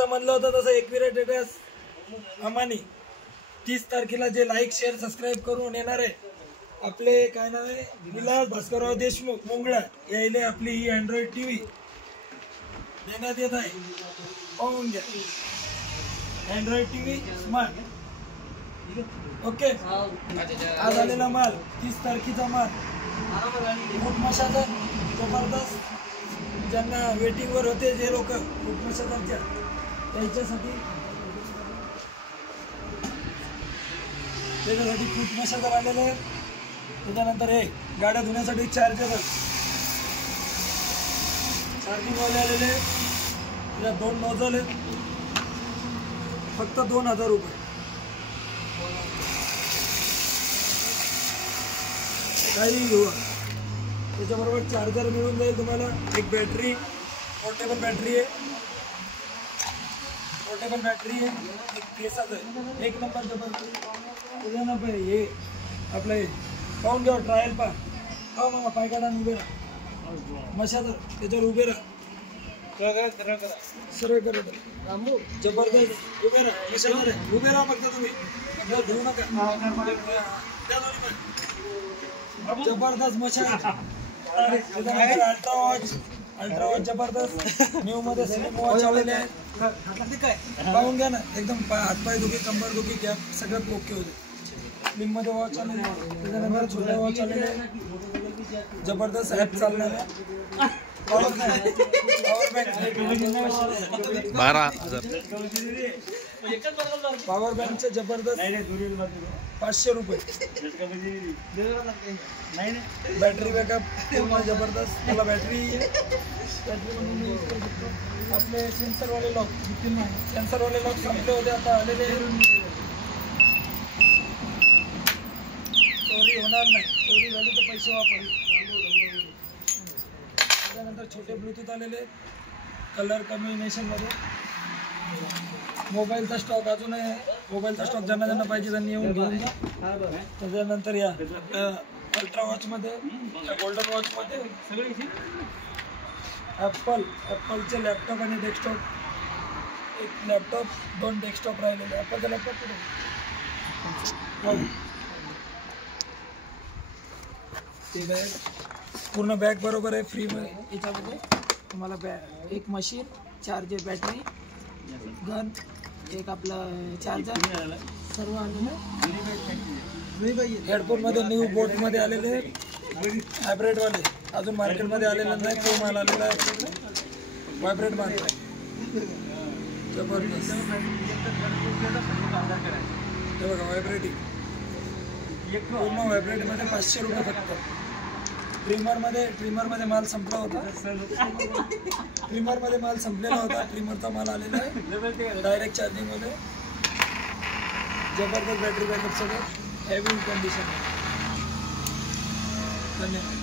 जसं म्हणलं होतं तसं एकविरा टेटस अमानी 30 तारखेला जे लाईक शेअर सबस्क्राईब करून येणार आहे आपले काय नाव आहे विलास भास्करराव देशमुख मुंगळा यायले आपली ही अँड्रॉइड टीव्ही देण्यात येत आहे. पाहून घ्या अँड्रॉइड टीव्ही स्मार्ट. ओके आज आलेला माल 30 तारखेचा माल खूप मशाचा जबरदस्त. ज्यांना वेटिंग वर होते जे लोक खूप मशाच्या त्याच्यासाठी खूप मशाचा आलेलं आहे. त्याच्यानंतर हे गाड्या धुण्यासाठी चार्जिंग वाले आलेले त्याच्यात 2 नोझल आहेत फक्त 2000 रुपये. काही घेऊ त्याच्याबरोबर चार्जर मिळून जाईल तुम्हाला. एक बॅटरी पोर्टेबल बॅटरी आहे एक केसाच आहे एक नंबर जबरदस्त. हे आपलं हे पाहून घ्या ट्रायल पा मग पाय काढा उभे राहा मशाचं त्याच्यावर उभे राहा सरळ करत जबरदस्त उभे राहा मशावर उभे राहा फक्त तुम्ही घेऊ नका जबरदस्त मशा. अल्ट्रा वॉच जबरदस्त न्यू मध्ये स्लिम वॉच आलेले आहे. पाहून घ्या ना एकदम हातपाय दुखी कंबर दुखी गॅप सगळं ओके होते. स्लिम मध्ये वॉच आलेले त्याच्यानंतर छोट्या वॉच आलेले जबरदस्त ॲप चालणार आहे. पॉवर बँकचे जबरदस्त 500 रुपये. बॅटरी बॅकअप पूर्ण जबरदस्त. त्याला बॅटरी आपले सेन्सरवाले लॉक संपले होते आता आलेले. चोरी होणार नाही चोरी झाली तर पैसे वापर. त्यानंतर छोटे ब्लूटूथ आलेले कलर कॉम्बिनेशन मध्ये. मोबाईलचा स्टॉक अजून आहे. मोबाईलचा स्टॉक ज्यांना पाहिजे त्यांनी येऊन घेऊन जा. त्याच्यानंतर या अल्ट्रा वॉच मध्ये गोल्डन वॉच मध्ये ॲपलचे लॅपटॉप आणि डेस्कटॉप. एक लॅपटॉप 2 डेस्कटॉप राहिलेले. ॲपलचा लॅपटॉप कुठे ते बॅग पूर्ण बॅग बरोबर आहे फ्री मध्ये. याच्यामध्ये तुम्हाला बॅग एक मशीन चार्जर बॅटरी गन एक आपलं चार्जर सर्व आलेलं. हेडफोन मध्ये न्यू बोट मध्ये आलेले हायब्रिड वाले अजून मार्केटमध्ये आलेला नाही. तो माल आलेला आहे व्हायब्रेट माल जबरदस्त. हे बघा व्हायब्रेटिंग पूर्ण व्हायब्रेट मध्ये 500 रुपये फक्त. ट्रिमर मध्ये माल संपला होता. माल संपलेला होता. ट्रिमरचा माल आलेला आहे डायरेक्ट चार्जिंग मध्ये. जबरदस्त बॅटरी बॅकअप सगळं हेवी कंडिशन. धन्यवाद.